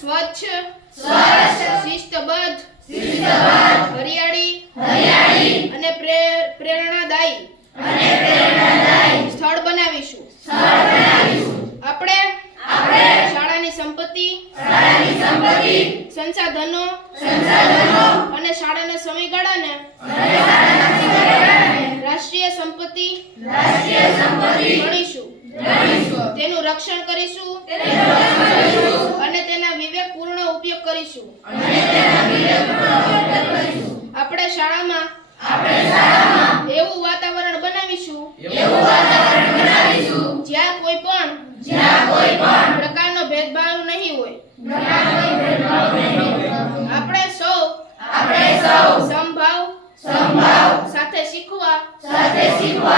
સ્વચ્છ. શિસ્તબદ્ધ. શિસ્તબદ્ધ. હરિયાળી. હરિયાળી. અને પ્રેરણાદાયી. અને પ્રેરણાદાયી. સ્થળ બનાવીશું. સ્થળ બનાવીશું. આપણે આપણે શાળાની સંપત્તિ. શાળાની સંપત્તિ. સંસાધનો. સંસાધનો. અને શાળાના સમયગાળાને. અને શાળાના સમયગાળાને. રાષ્ટ્રીય સંપત્તિ. રાષ્ટ્રીય સંપત્તિ. ગણીશું. તેનું રક્ષણ કરીશું. અને તેના વિવેકપૂર્ણ ઉપયોગ કરીશું. આપણે શાળામાં એવું વાતાવરણ બનાવીશું. જ્યાં કોઈ પણ પ્રકારનો ભેદભાવ નહીં હોય. આપણે સૌ સંભાવ સંભાવ સાથે શીખવા સાથે શીખવવાના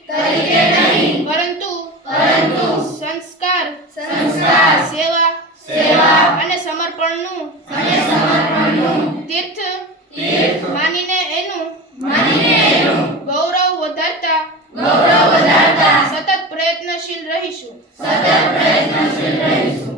તીર્થ. માનીને એનું. ગૌરવ વધારતા. સતત પ્રયત્નશીલ રહીશું સતત પ્રયત્નશીલ રહીશું.